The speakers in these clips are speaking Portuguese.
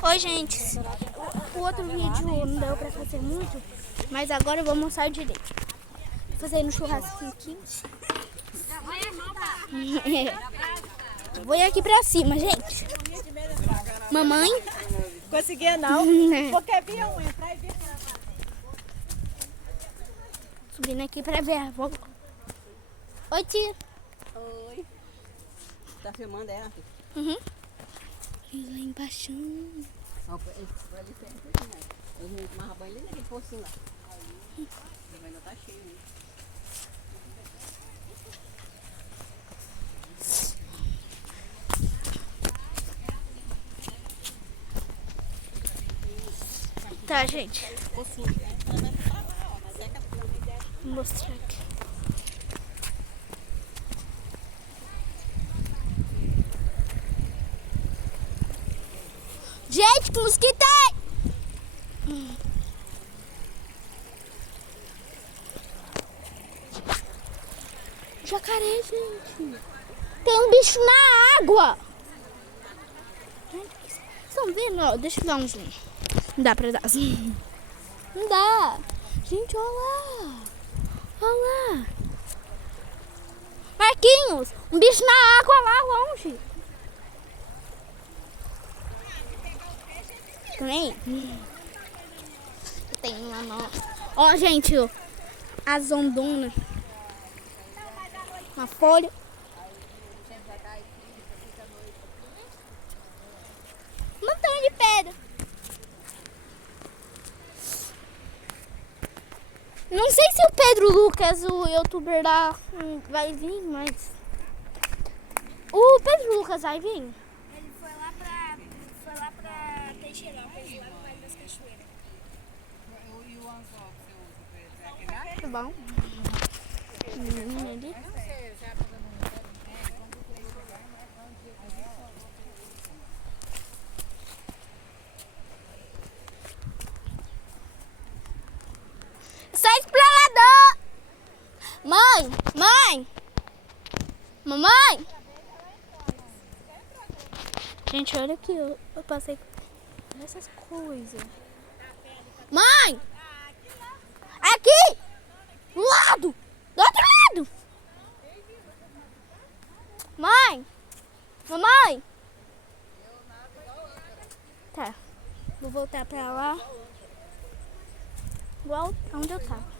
Oi, gente. O outro vídeo não deu pra fazer muito, mas agora eu vou mostrar direito. Vou fazer no churrasquinho aqui. Vou ir aqui pra cima, gente. Mamãe? Conseguia não, porque via unha pra ver. Subindo aqui pra ver a avó. Oi, tia. Oi. Tá filmando ela? Uhum. E lá embaixo. Ali sempre, né? Os meninos tomavam banho ali naquele pocinho lá. Aí, ainda tá cheio, né? Tá, gente. Vou mostrar aqui. Gente, que mosquito é? Jacaré, gente. Tem um bicho na água. Vocês estão vendo? Ó, deixa eu dar um zoom. Não dá pra dar zoom. Não dá. Gente, olha lá. Olha lá. Marquinhos, um bicho na água lá longe. Tem? Tem lá não. Ó, gente, ó, as ondunas. Uma folha. Montanha de pedra. Não sei se o Pedro Lucas, o youtuber lá, vai vir, mas... O Pedro Lucas vai vir? Ele foi lá pra Teixeirópolis, lá no Vale das Cachoeiras. E o anzol que você usa pra aquele? Tá bom. Ali. Sai explorador! Mãe! Mãe! Mamãe! Gente, olha aqui, eu passei por essas coisas. Mãe! Aqui! Do lado! Do outro lado! Mãe! Mamãe! Tá, vou voltar pra lá. Igual onde eu tava.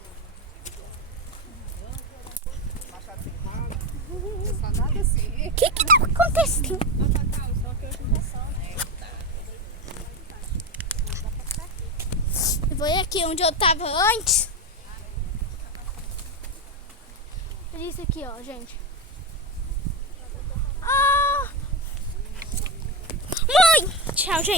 O que que tá acontecendo? Eu vou ir aqui onde eu tava antes. Isso aqui, ó, gente. Ah! Mãe! Tchau, gente.